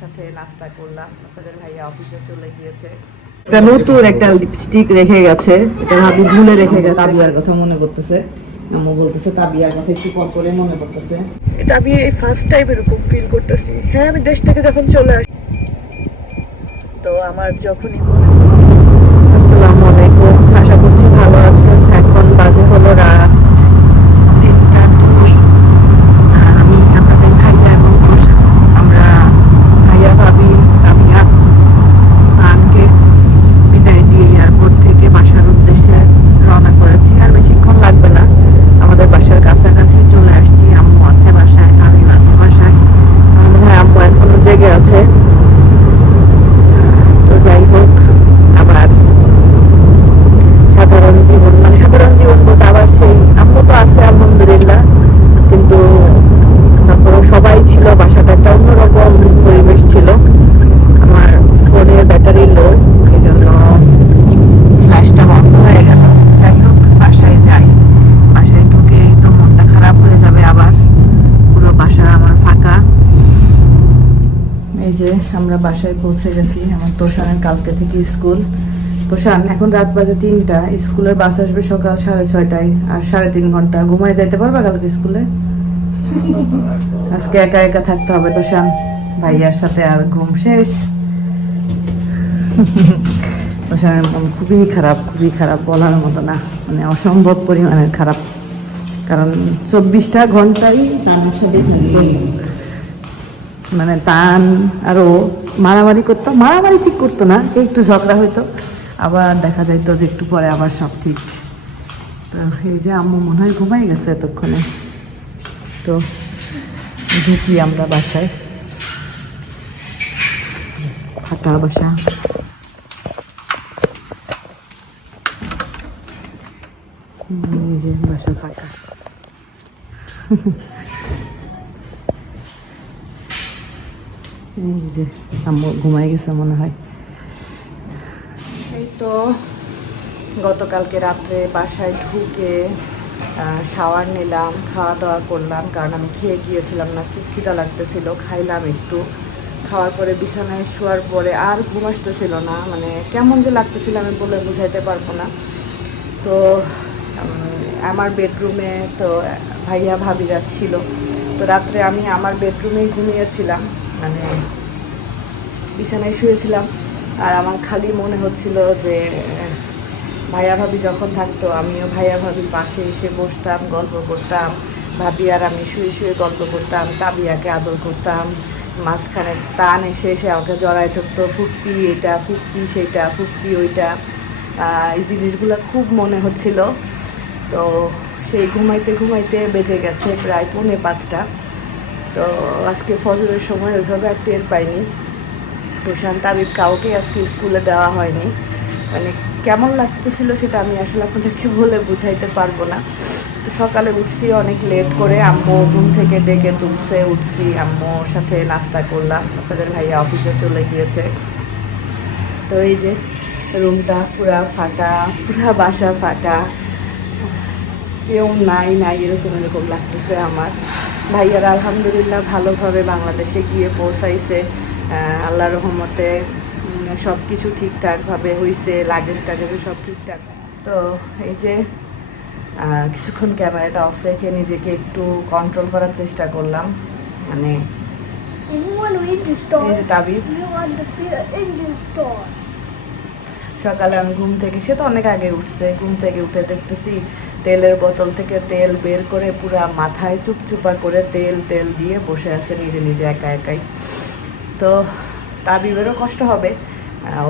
সাথে নাস্তা করলাম। আপনাদের ভাইয়া অফিসে চলে গিয়েছে। একটা নতুন একটা লিপস্টিক রেখে গেছে। এটা ভাবি ভুলে রেখে গেছে। তাবিয়ার কথা মনে করতেছে আম্মু বলতেছে তাবিয়ার কথা একটু পর করে মনে করতেছে এটা আমি এই ফার্স্ট টাইম এরকম ফিল করতেছি। হ্যাঁ আমি দেশ থেকে যখন চলে আসি তো আমার যখনই মনে আসসালামু আলাইকুম আশা করছি ভালো আছেন এখন বাজে হলো রাত তিনটা দুই আর আমি আপনাদের ভাইয়া এবং বসা আমরা ভাইয়া ভাবি আমি আর তানকে বিদায় দিয়ে এয়ারপোর্ট থেকে বাসার উদ্দেশ্যে রওনা করেছি আর বেশিক্ষণ লাগবে না আমাদের বাসার কাছাকাছি চলে আসছি আম্মু আছে বাসায় তামিম আছে বাসায় আমার মনে হয় আম্মু এখনও জেগে আছে তো যাই হোক আবার সাধারণ জীবন মানে সাধারণ জীবন বলতে আবার সেই আম্মু তো আছে আলহামদুলিল্লাহ কিন্তু তারপরে সবাই ছিল বাসাটা একটা অন্যরকম পরিবেশ ছিল আমার ফোনের ব্যাটারি লো এই জন্য ফ্ল্যাশটা বন্ধ হয়ে গেল যাই হোক বাসায় যাই বাসায় ঢুকে তো মনটা খারাপ হয়ে যাবে আবার পুরো বাসা আমার ফাঁকা এই যে আমরা বাসায় পৌঁছে গেছি, আমার তোষানের কালকে থেকে স্কুল। তোষান এখন রাত বাজে তিনটা, স্কুলের বাস আসবে সকাল সাড়ে ছয়টায়, আর সাড়ে তিন ঘণ্টা। ঘুমায় যাইতে পারবা কালকে স্কুলে? আজকে একা একা থাকতে হবে তোষান ভাইয়ার সাথে আর ঘুম শেষ। তোষানের মন খুবই খারাপ খুবই খারাপ বলার মতো না। মানে অসম্ভব পরিমাণের খারাপ। কারণ চব্বিশটা ঘন্টাই তার সাথে থাকবে। মানে তান আরও মারামারি করতো। মারামারি ঠিক করতো না একটু ঝগড়া হইতো। আবার দেখা যাইতো যে একটু পরে আবার সব ঠিক। তো এই যে আম্মু মনে হয় ঘুমাই গেছে এতক্ষণে। তো ঢুকি আমরা বাসায়। ফাঁকা বাসা। এই যে বাসা ফাঁকা। যে ঘুমাই গেছে মনে হয়। এই তো, গতকালকে রাত্রে বাসায় ঢুকে শাওয়ার নিলাম খাওয়া দাওয়া করলাম, কারণ আমি খেয়ে গিয়েছিলাম না, খুব খিদা লাগতেছিল, খাইলাম একটু। খাওয়ার পরে বিছানায় শোয়ার পরে আর ঘুম আসতেছিল না মানে কেমন যে লাগতেছিল আমি বলে বুঝাইতে পারব না। তো আমার বেডরুমে তো ভাইয়া, ভাবিরা ছিল। তো রাত্রে আমি আমার বেডরুমেই ঘুমিয়েছিলাম। মানে বিছানায় শুয়েছিলাম। আর আমার খালি মনে হচ্ছিল যে ভাইয়া ভাবি যখন থাকতো, আমিও ভাইয়া ভাবির পাশে এসে বসতাম, গল্প করতাম। ভাবি আর আমি শুয়ে শুয়ে গল্প করতাম, তাবিয়াকে আদর করতাম। মাঝখানে টান এসে এসে আমাকে জড়াই থাকতো ফুটপি এটা ফুটপি সেটা ফুটপি ওইটা। এই জিনিসগুলো খুব মনে হচ্ছিল। তো সেই ঘুমাইতে ঘুমাইতে বেজে গেছে প্রায় পৌনে পাঁচটা। তো আজকে ফজরের সময় ওইভাবে আর টের পাইনি। প্রশান্ত আবিব কাউকে আজকে স্কুলে দেওয়া হয়নি। মানে কেমন লাগতেছিল সেটা আমি আসলে আপনাদেরকে বলে বুঝাইতে পারব না। তো সকালে উঠছি, অনেক লেট করে আম্মু ঘুম থেকে ডেকে তুলছে, উঠছি, আম্মুর সাথে নাস্তা করলাম। আপনাদের ভাইয়া অফিসে চলে গিয়েছে। তো এই যে রুমটা পুরা ফাটা পুরা বাসা ফাঁকা। কেউ নাই নাই এরকম এরকম লাগতেছে আমার। ভাইয়ারা আলহামদুলিল্লাহ ভালোভাবে বাংলাদেশে গিয়ে পৌঁছাইছে। আল্লাহ রহমতে সব কিছু ঠিকঠাকভাবে হয়েছে লাগেজ টাগেজও সব ঠিকঠাক। তো এই যে কিছুক্ষণ ক্যামেরাটা অফ রেখে নিজেকে একটু কন্ট্রোল করার চেষ্টা করলাম। মানে If সকালে আমি ঘুম থেকে, সে তো অনেক আগে উঠছে, ঘুম থেকে উঠে দেখতেছি তেলের বোতল থেকে তেল বের করে পুরা মাথায় চুপচুপা করে তেল তেল দিয়ে বসে আছে নিজে নিজে একা একাই। তো তাবিবেরও কষ্ট হবে।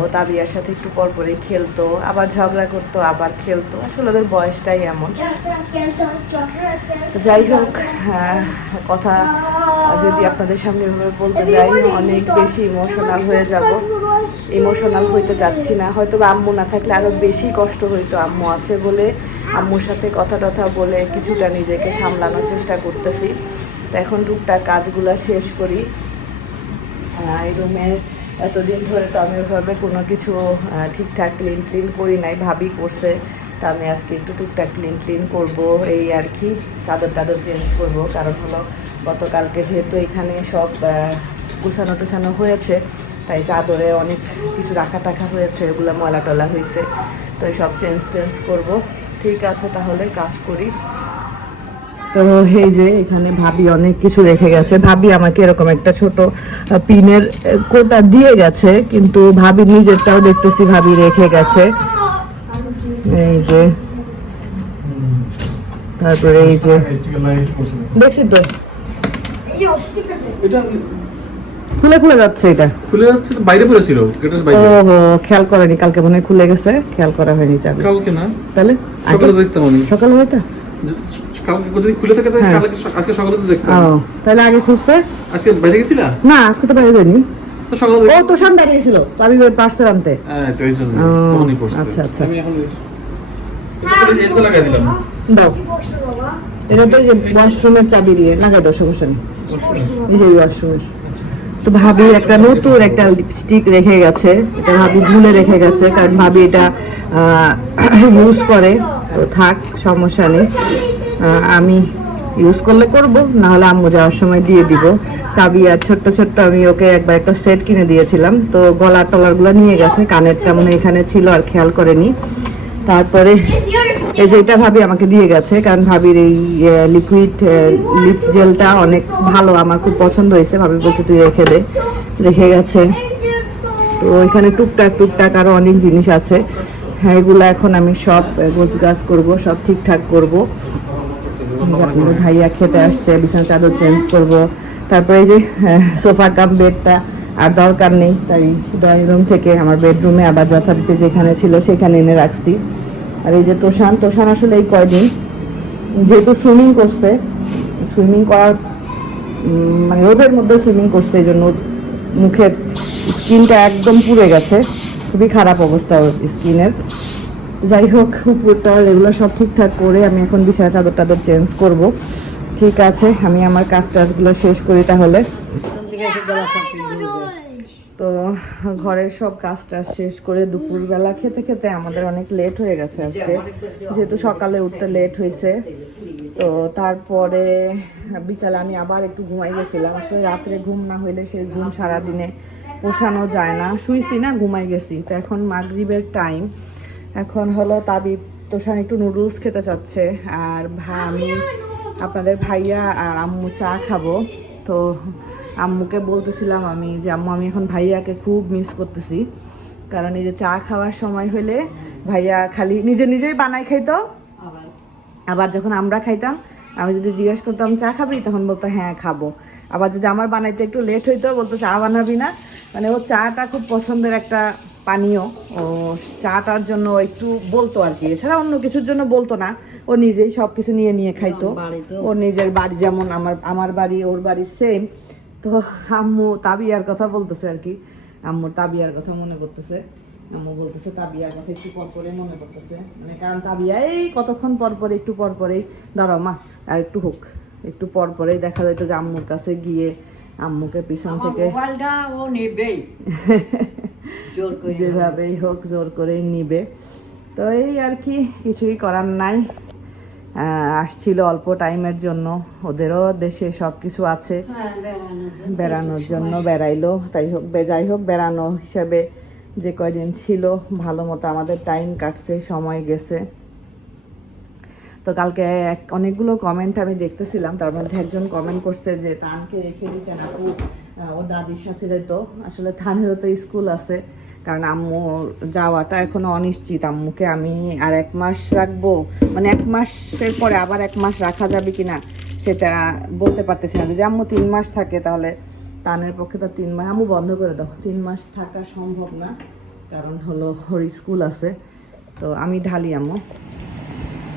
ও তাবিয়ার সাথে একটু পর পরই খেলতো আবার ঝগড়া করতো আবার খেলতো। আসলে ওদের বয়সটাই এমন। তো যাই হোক আহ, কথা যদি আপনাদের সামনে এভাবে বলতে যাই অনেক বেশি ইমোশনাল হয়ে যাব। ইমোশনাল হইতে যাচ্ছি না। হয়তো বা আম্মু না থাকলে আরও বেশি কষ্ট হইতো আম্মু আছে বলে আম্মুর সাথে কথা টথা বলে কিছুটা নিজেকে সামলানোর চেষ্টা করতেছি। তো এখন টুকটাক কাজগুলো শেষ করি। এই রুমে এতদিন ধরে তো আমি ওইভাবে কোনো কিছু ঠিকঠাক ক্লিন ক্লিন করি নাই, ভাবি করছে। তা আমি আজকে একটু টুকটাক ক্লিন ক্লিন করব, এই আর কি, চাদর টাদর চেঞ্জ করব। কারণ হলো গতকালকে যেহেতু এখানে সব গুছানো টুছানো হয়েছে, তাই চাদরে অনেক কিছু রাখা টাখা হয়েছে, এগুলো ময়লা টলা হয়েছে তো সব চেঞ্জ টেঞ্জ করব। ঠিক আছে তাহলে, কাজ করি। তো এই যে এখানে ভাবি অনেক কিছু রেখে গেছে। ভাবি আমাকে এরকম একটা ছোট পিনের কোটা দিয়ে গেছে কিন্তু ভাবি নিজেরটাও দেখতেছি ভাবি রেখে গেছে। এই যে তারপরে এই যে দেখছি তো। খুলে খুলে যাচ্ছে এটা। খুলে যাচ্ছে বাইরে গেটের হো খেয়াল করেনি কালকে মনে হয় খুলে গেছে খেয়াল করা হয়নি চাবি। কালকে না? তাহলে সকালে দেখতাম আমি। সকালে হয়তো? কালকে যদি খুলে থাকে তাহলে? হ্যাঁ। কালকে আজকে সকালে তো দেখতাম। ও তাহলে আগে খুঁজছে আজকে বাইরে গেছিলা? না আজকে তো বাইরে যায়নি তো সকালে ও দেখতাম তোষান দাঁড়িয়েছিল তো আমি ওই পার্সেল আনতে। হ্যাঁ তো এই তখনই পড়ছে। আচ্ছা, আচ্ছা। আমি এখন এটা লাগাই দিলাম। দাও। এটা তো এই যে ওয়াশরুমের চাবি দিয়ে লাগাই দাও সমস্যা নেই। এই যে ওয়াশরুমের তো ভাবি একটা নতুন একটা লিপস্টিক রেখে গেছে। এটা ভাবি ভুলে রেখে গেছে কারণ ভাবি এটা ইউজ করে। তো থাক, সমস্যা নেই। আমি ইউজ করলে করব না হলে আম্মু যাওয়ার সময় দিয়ে দিব। তাবি আর ছোট্ট ছোট্ট আমি ওকে একবার একটা সেট কিনে দিয়েছিলাম। তো গলার টলারগুলো নিয়ে গেছে, কানেরটা মনে হয় এখানে ছিল আর খেয়াল করেনি। তারপরে এই যে এটা ভাবি আমাকে দিয়ে গেছে, কারণ ভাবির এই লিকুইড লিপ জেলটা অনেক ভালো, আমার খুব পছন্দ হয়েছে। ভাবি বলছে, তুই রেখে দে। রেখে গেছে। তো এখানে টুকটাক টুকটাক আরও অনেক জিনিস আছে। হ্যাঁ এগুলো এখন আমি সব গোছ গাছ করব, সব ঠিকঠাক করব। ভাইয়া খেতে আসছে, বিছানা চাদর চেঞ্জ করব। তারপরে এই যে সোফা কাপ, বেডটা আর দরকার নেই, তাই ড্রয়িং রুম থেকে আমার বেডরুমে আবার যথারীতি যেখানে ছিল সেখানে এনে রাখছি। আর এই যে তোষান তোষান আসলে এই কয়দিন? যেহেতু সুইমিং করছে সুইমিং করার মানে রোদের মধ্যে সুইমিং করছে, এই জন্য মুখের স্কিনটা একদম পুড়ে গেছে। খুবই খারাপ অবস্থা ওর স্কিনের। যাই হোক উপরটা এগুলো সব ঠিকঠাক করে আমি এখন বিছানা চাদর টাদর চেঞ্জ করব। ঠিক আছে, আমি আমার কাজ টাজগুলো শেষ করি তাহলে। তো ঘরের সব কাজ টাজ শেষ করে দুপুরবেলা খেতে খেতে আমাদের অনেক লেট হয়ে গেছে আজকে। যেহেতু সকালে উঠতে লেট হয়েছে, তো তারপরে বিকালে আমি আবার একটু ঘুমাই গেছিলাম। আসলে রাত্রে ঘুম না হইলে সেই ঘুম সারাদিনে পোষানো যায় না। শুইছি না, ঘুমাই গেছি। তো এখন মাগরিবের টাইম এখন হলো তাবিব তোষান একটু নুডলস খেতে চাচ্ছে, আর ভা আমি আপনাদের ভাইয়া আর আম্মু চা খাব। তো আম্মুকে বলতেছিলাম আমি যে, আম্মু, আমি এখন ভাইয়াকে খুব মিস করতেছি। কারণ এই যে চা খাওয়ার সময় হলে ভাইয়া খালি নিজে নিজেই বানাই খাইতো। আবার যখন আমরা খাইতাম, আমি যদি জিজ্ঞেস করতাম, চা খাবি? তখন বলতো হ্যাঁ খাব। আবার যদি আমার বানাইতে একটু লেট হইতো, বলতো, চা বানাবি না? মানে ও চাটা খুব পছন্দের একটা পানীয়। ও চাটার জন্য একটু বলতো আর কি। এছাড়া অন্য কিছুর জন্য বলতো না। ও নিজেই সব কিছু নিয়ে নিয়ে খাইতো। ওর নিজের বাড়ি যেমন আমার আমার বাড়ি ওর বাড়ি সেম তো আম্মু তাবিয়ার কথা বলতেছে আর কি। আম্মুর তাবিয়ার কথা মনে করতেছে। আম্মু বলতেছে তাবিয়ার কথা একটু পর পরে মনে করতেছে। মানে কারণ তাবিয়া এই কতক্ষণ পর পরে একটু পর পরেই দাঁড়াও মা আর একটু হোক। একটু পর পরেই দেখা যেত যে আম্মুর কাছে গিয়ে আম্মুকে পিছন থেকে যেভাবেই হোক জোর করেই নিবে। তো এই আর কি কিছুই করার নাই। আসছিল অল্প টাইমের জন্য। ওদেরও দেশে সব কিছু আছে বেড়ানোর জন্য। বেড়াইলো। তাই হোক যাই হোক বেড়ানো হিসাবে যে কয়দিন ছিল ভালো মতো আমাদের টাইম কাটছে সময় গেছে। তো কালকে এক অনেকগুলো কমেন্ট আমি দেখতেছিলাম, তার মধ্যে একজন কমেন্ট করছে যে, তানকে রেখে দিতেন আপু ওর দাদির সাথে যেত আসলে থানেরও তো স্কুল আছে, কারণ আম্মু যাওয়াটা এখনও অনিশ্চিত। আম্মুকে আমি আর এক মাস রাখব মানে এক মাসের পরে আবার এক মাস রাখা যাবে কিনা, সেটা বলতে পারতেছি না। যদি আম্মু তিন মাস থাকে, তাহলে তানের পক্ষে তো তিন মাস আম্মু বন্ধ করে দাও, তিন মাস থাকা সম্ভব না, কারণ হলো ওর স্কুল আছে। তো আমি ঢালি আম্মু।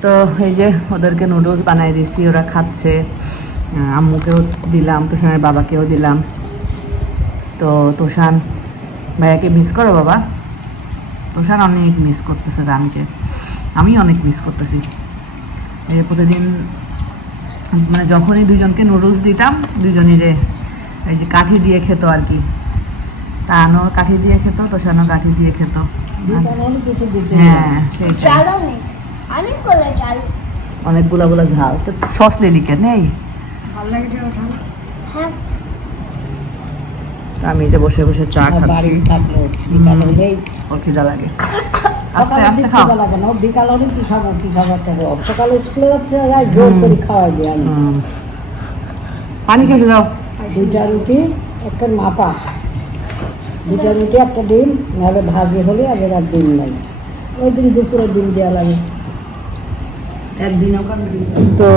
তো এই যে ওদেরকে নুডলস বানাই দিয়েছি ওরা খাচ্ছে। আম্মুকেও দিলাম তুষানের বাবাকেও দিলাম। তো তুষান ভাইয়াকে মিস করো বাবা। তুষান অনেক মিস করতেছে গানকে আমি অনেক মিস করতেছি। এই যে প্রতিদিন মানে যখনই দুজনকে নুডলস দিতাম দুজনই যে এই যে কাঠি দিয়ে খেত আর কি। তানও কাঠি দিয়ে খেত তোষানও কাঠি দিয়ে খেত। হ্যাঁ সেইটাই। অনেকগুলা গুলা ঝাল। তো সস লিলি কেন নেই? হ্যাঁ। আমি যে বসে বসে চা খাচ্ছি। ওর খিদা লাগে। আস্তে আস্তে খাও। লাগে না বিকাল হলে কি খাব কি খাবার খাব সকালে স্কুলে যাচ্ছে যাই জোর করে খাওয়াই দিই আমি। পানি খেতে দাও দুইটা রুটি একটা মাপা। দুইটা রুটি একটা ডিম নাহলে ভাজি হলে আর এবার ডিম নাই। ওই দিন দুপুরে ডিম দেওয়া লাগে। তো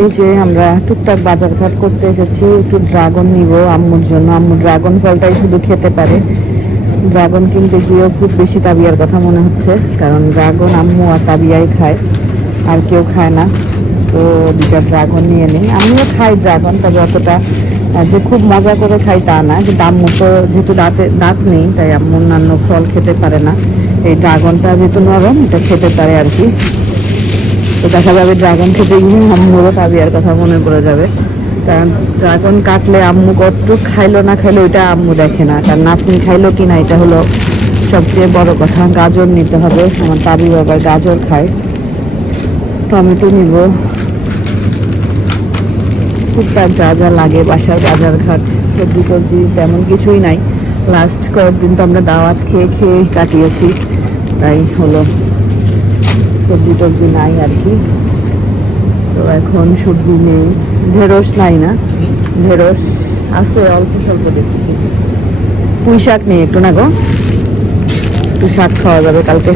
এই যে আমরা টুকটাক বাজার ঘাট করতে এসেছি, একটু ড্রাগন নিব আম্মুর জন্য। আম্মু ড্রাগন ফলটাই শুধু খেতে পারে। ড্রাগন কিনতে গিয়েও খুব বেশি তাবিয়ার কথা মনে হচ্ছে, কারণ ড্রাগন আম্মু আর তাবিয়াই খায়, আর কেউ খায় না। তো দুটা ড্রাগন নিয়ে নিই। আমিও খাই ড্রাগন, তবে অতটা যে খুব মজা করে খাই তা না। কিন্তু আম্মু তো যেহেতু দাঁতে, দাঁত নেই, তাই আম্মু অন্যান্য ফল খেতে পারে না। এই ড্রাগনটা যেহেতু নরম, এটা খেতে পারে আর কি। দেখা যাবে ড্রাগন খেতে গিয়ে আম্মুরও তাবিয়ার কথা মনে পড়ে যাবে। কারণ ড্রাগন কাটলে আম্মু কতটুক খাইলো না খাইলো এটা আম্মু দেখে না। কারণ নাতনি খাইলো কি না এটা হলো সবচেয়ে বড় কথা। গাজর নিতে হবে। আমার তাবি বাবার গাজর খায়। টমেটো নিব। টুকটাক যা যা লাগে, বাসার বাজার ঘাট, সবজি টবজি তেমন কিছুই নাই। লাস্ট কয়েকদিন তো আমরা দাওয়াত খেয়ে খেয়ে কাটিয়েছি। তাই হলো। সবজি টবজি নাই আর কি। তো এখন সবজি নেই। ঢেঁড়স নাই না? ঢেঁড়স আছে অল্প স্বল্প দেখতেছি। পুঁই শাক নেই একটু না গো? একটু শাক খাওয়া যাবে কালকে।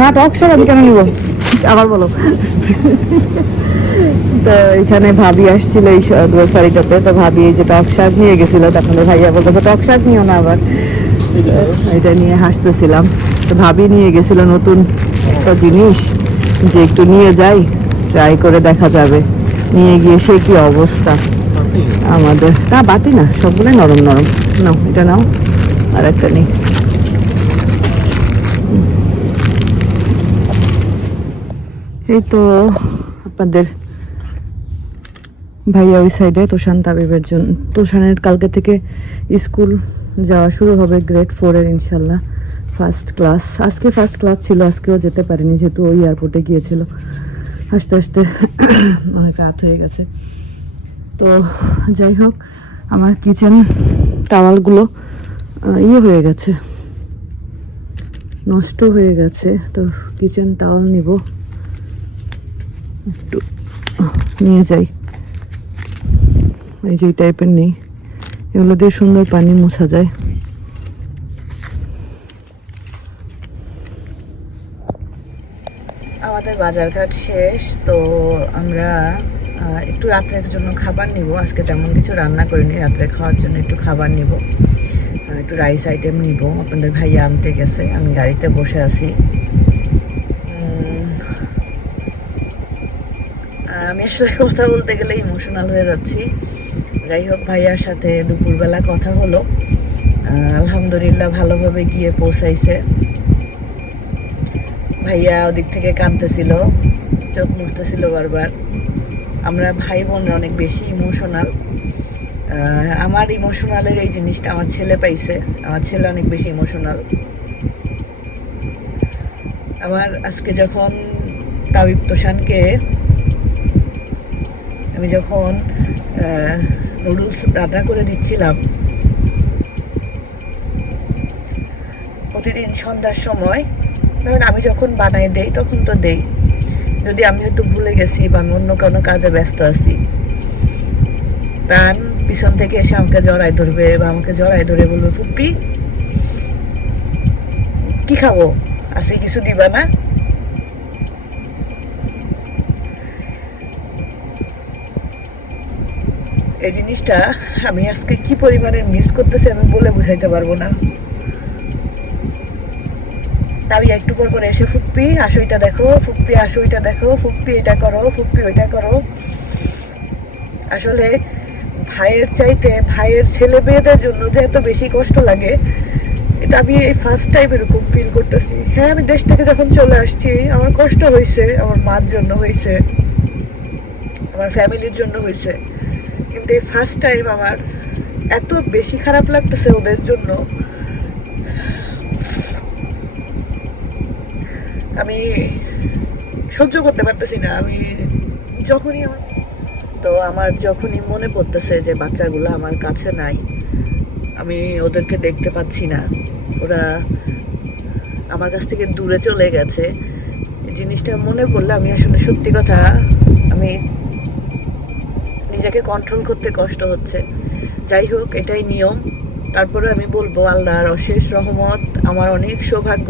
না টক শাক আমি কেন নিব? আবার বলো। তো এখানে ভাবি আসছিল এই গ্রোসারিটাতে তো ভাবি এই যে টক শাক নিয়ে গেছিল। তো আপনাদের ভাইয়া বলতেছে টক শাক নিও না আবার। এটা নিয়ে হাসতেছিলাম। ভাবি নিয়ে গেছিল নতুন একটা জিনিস যে একটু নিয়ে যাই ট্রাই করে দেখা যাবে। নিয়ে গিয়ে সে কি অবস্থা? আমাদের। না বাতি না, সবগুলোই নরম নরম। নাও, এটা নাও, আর একটা নেই। এই তো আপনাদের ভাইয়া ওই সাইডে তোষান তাবিবের জন্য। তোষানের কালকে থেকে স্কুল যাওয়া শুরু হবে গ্রেড ফোরের ইনশাল্লাহ। ফার্স্ট ক্লাস আজকে ফার্স্ট ক্লাস ছিল, আজকেও যেতে পারিনি যেহেতু ওই এয়ারপোর্টে গিয়েছিল। আস্তে আস্তে অনেক রাত হয়ে গেছে। তো যাই হোক, আমার কিচেন টাওয়ালগুলো ইয়ে হয়ে গেছে। নষ্ট হয়ে গেছে। তো কিচেন টাওয়াল নিব। একটু, নিয়ে যাই। এই যে টাইপের নেই। এগুলো দিয়ে সুন্দর পানি মোছা যায়। আমাদের বাজারঘাট শেষ, তো আমরা একটু রাত্রের জন্য খাবার নিব। আজকে তেমন কিছু রান্না করিনি, রাত্রে খাওয়ার জন্য একটু খাবার নিব। একটু রাইস আইটেম নিব। আপনাদের ভাইয়া আনতে গেছে, আমি গাড়িতে বসে আছি। আমি আসলে কথা বলতে গেলে ইমোশনাল হয়ে যাচ্ছি। যাই হোক, ভাইয়ার সাথে দুপুরবেলা কথা হলো। আলহামদুলিল্লাহ ভালোভাবে গিয়ে পৌঁছাইছে। ভাইয়া ওদিক থেকে কাঁদতেছিল, চোখ মুছতেছিল বারবার। আমরা ভাই বোনরা অনেক বেশি ইমোশনাল আমার ইমোশনালের এই জিনিসটা আমার ছেলে পাইছে। আমার ছেলে অনেক বেশি ইমোশনাল আমার আজকে যখন তাবিব তোষানকে আমি যখন নুডলস রান্না করে দিচ্ছিলাম, প্রতিদিন সন্ধ্যার সময় ধরুন আমি যখন বানাই দেই, তখন তো দেই। যদি আমি হয়তো ভুলে গেছি বা আমি অন্য কোনো কাজে ব্যস্ত আছি, তার পিছন থেকে এসে আমাকে জড়াই ধরবে বা আমাকে জড়াই ধরে বলবে, ফুপ্পি, কি খাব? আছে কিছু দিবা না? এই জিনিসটা আমি আজকে কি পরিমাণে মিস করতেছি আমি বলে বুঝাইতে পারব না। আমি একটু পর পর এসে, ফুপ্পি, আসো এটা দেখো, ফুপ্পি, আসো এটা দেখো, ফুপ্পি, এটা করো, ফুপ্পি, ওইটা করো। আসলে ভাইয়ের চাইতে ভাইয়ের ছেলে মেয়েদের জন্য যে এত বেশি কষ্ট লাগে, এটা আমি এই ফার্স্ট টাইম এরকম ফিল করতেছি। হ্যাঁ আমি দেশ থেকে যখন চলে আসছি, আমার কষ্ট হয়েছে আমার মার জন্য হয়েছে আমার ফ্যামিলির জন্য হয়েছে কিন্তু এই ফার্স্ট টাইম আমার এত বেশি খারাপ লাগতেছে ওদের জন্য আমি সহ্য করতে পারতেছি না। আমি যখনই আমার তো আমার যখনই মনে পড়তেছে যে বাচ্চাগুলো আমার কাছে নাই, আমি ওদেরকে দেখতে পাচ্ছি না। ওরা আমার কাছ থেকে দূরে চলে গেছে। জিনিসটা মনে পড়লে আমি আসলে সত্যি কথা, আমি নিজেকে কন্ট্রোল করতে কষ্ট হচ্ছে। যাই হোক, এটাই নিয়ম। তারপরে আমি বলব, আল্লাহর অশেষ রহমত, আমার অনেক সৌভাগ্য।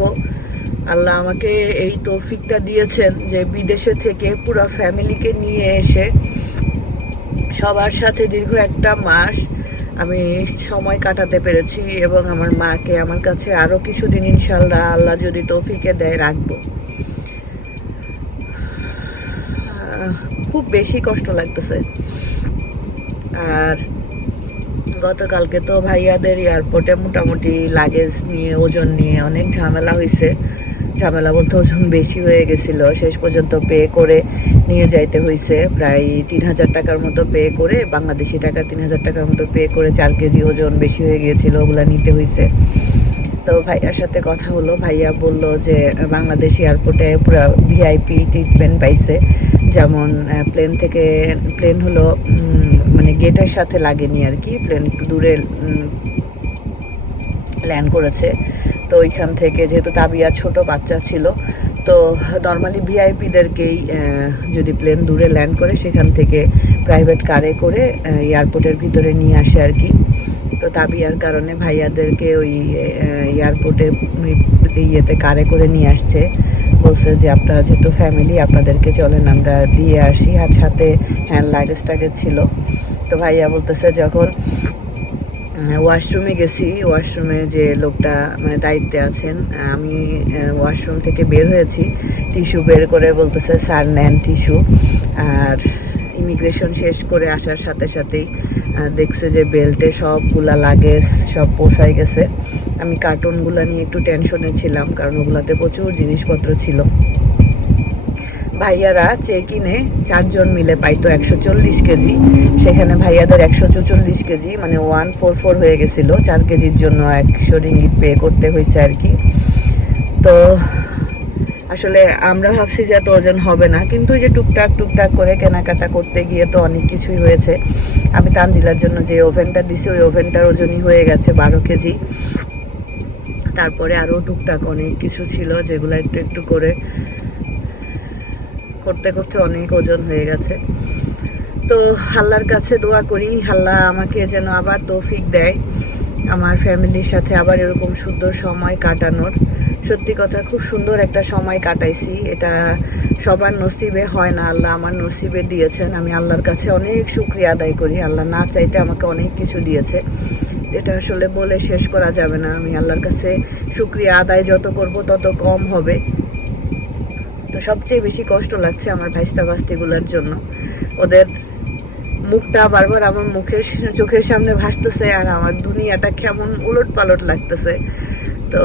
আল্লাহ আমাকে এই তৌফিকটা দিয়েছেন যে বিদেশে থেকে পুরো ফ্যামিলিকে নিয়ে এসে সবার সাথে দীর্ঘ একটা মাস আমি সময় কাটাতে পেরেছি এবং আমার মাকে, আমার কাছে আরও কিছুদিন ইনশাল্লাহ আল্লাহ যদি তৌফিকে দেয়, রাখব। খুব বেশি কষ্ট লাগতেছে। আর গতকালকে তো ভাইয়াদের এয়ারপোর্টে মোটামুটি লাগেজ নিয়ে, ওজন নিয়ে অনেক ঝামেলা হয়েছে ঝামেলা বলতে ওজন বেশি হয়ে গেছিল। শেষ পর্যন্ত পে করে নিয়ে যাইতে হয়েছে প্রায় তিন হাজার টাকার মতো পে করে, বাংলাদেশি টাকা তিন হাজার টাকার মতো পে করে চার কেজি ওজন বেশি হয়ে গিয়েছিল, ওগুলা নিতে হয়েছে তো ভাইয়ার সাথে কথা হলো, ভাইয়া বলল যে, বাংলাদেশ এয়ারপোর্টে পুরো ভিআইপি ট্রিটমেন্ট পাইছে। যেমন প্লেন থেকে প্লেন হলো মানে গেটের সাথে লাগেনি আর কি প্লেন একটু দূরে ল্যান্ড করেছে। তো ওইখান থেকে যেহেতু তাবিয়া ছোট বাচ্চা ছিল, তো নর্মালি ভিআইপিদেরকেই যদি প্লেন দূরে ল্যান্ড করে সেখান থেকে প্রাইভেট কারে করে এয়ারপোর্টের ভিতরে নিয়ে আসে আর কি। তো তাবিয়ার কারণে ভাইয়াদেরকে ওই এয়ারপোর্টে ইয়েতে কারে করে নিয়ে আসছে। বলছে যে আপনারা যেহেতু ফ্যামিলি আপনাদেরকে চলেন, আমরা দিয়ে আসি। আর সাথে হ্যান্ড লাগেজ ছিল। তো ভাইয়া বলতেছে যখন ওয়াশরুমে গেছি। ওয়াশরুমে যে লোকটা মানে দায়িত্বে আছেন আমি ওয়াশরুম থেকে বের হয়েছি। টিস্যু বের করে বলতেছে, স্যার, নেন টিস্যু আর ইমিগ্রেশন শেষ করে আসার সাথে সাথেই দেখছে যে বেল্টে সবগুলা লাগেজ সব পোষাই গেছে। আমি কার্টুনগুলা নিয়ে একটু টেনশনে ছিলাম, কারণ ওগুলাতে প্রচুর জিনিসপত্র ছিল। ভাইয়ারা চেক ইনে চারজন মিলে পাইতো একশো চল্লিশ কেজি। সেখানে ভাইয়াদের একশো চৌচল্লিশ কেজি মানে ওয়ান ফোর ফোর হয়ে গেছিল। চার কেজির জন্য একশো রিঙ্গিত পে করতে হয়েছে আর কি। তো আসলে আমরা ভাবছি যে এত ওজন হবে না, কিন্তু যে টুকটাক টুকটাক করে কেনাকাটা করতে গিয়ে তো অনেক কিছুই হয়েছে। আমি তানজিলার জন্য যে ওভেনটা দিছি, ওই ওভেনটার ওজনই হয়ে গেছে বারো কেজি। তারপরে আরও টুকটাক অনেক কিছু ছিল যেগুলো একটু একটু করে করতে করতে অনেক ওজন হয়ে গেছে। তো আল্লাহর কাছে দোয়া করি আল্লাহ আমাকে যেন আবার তৌফিক দেয়, আমার ফ্যামিলির সাথে আবার এরকম সুন্দর সময় কাটানোর। সত্যি কথা, খুব সুন্দর একটা সময় কাটাইছি। এটা সবার নসিবে হয় না, আল্লাহ আমার নসিবে দিয়েছেন। আমি আল্লাহর কাছে অনেক শুক্রিয়া আদায় করি। আল্লাহ না চাইতে আমাকে অনেক কিছু দিয়েছে। এটা আসলে বলে শেষ করা যাবে না। আমি আল্লাহর কাছে শুক্রিয়া আদায় যত করব তত কম হবে। তো সবচেয়ে বেশি কষ্ট লাগছে আমার ভাইস্তা ভাস্তিগুলোর জন্য। ওদের মুখটা বারবার আমার মুখের চোখের সামনে ভাসতেছে আর আমার দুনিয়াটা কেমন উলট পালট লাগতেছে। তো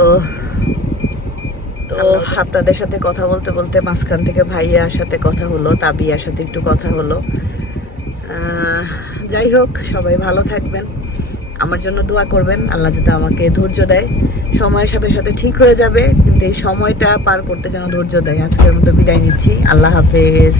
তো আপনাদের সাথে কথা বলতে বলতে মাঝখান থেকে ভাইয়ার সাথে কথা হলো, তাবিয়ার সাথে একটু কথা হলো। যাই হোক, সবাই ভালো থাকবেন। আমার জন্য দোয়া করবেন। আল্লাহ যাতে আমাকে ধৈর্য দেয়। সময়ের সাথে সাথে ঠিক হয়ে যাবে, কিন্তু এই সময়টা পার করতে যেন ধৈর্য দেয়। আজকের মতো বিদায় নিচ্ছি। আল্লাহ হাফেজ।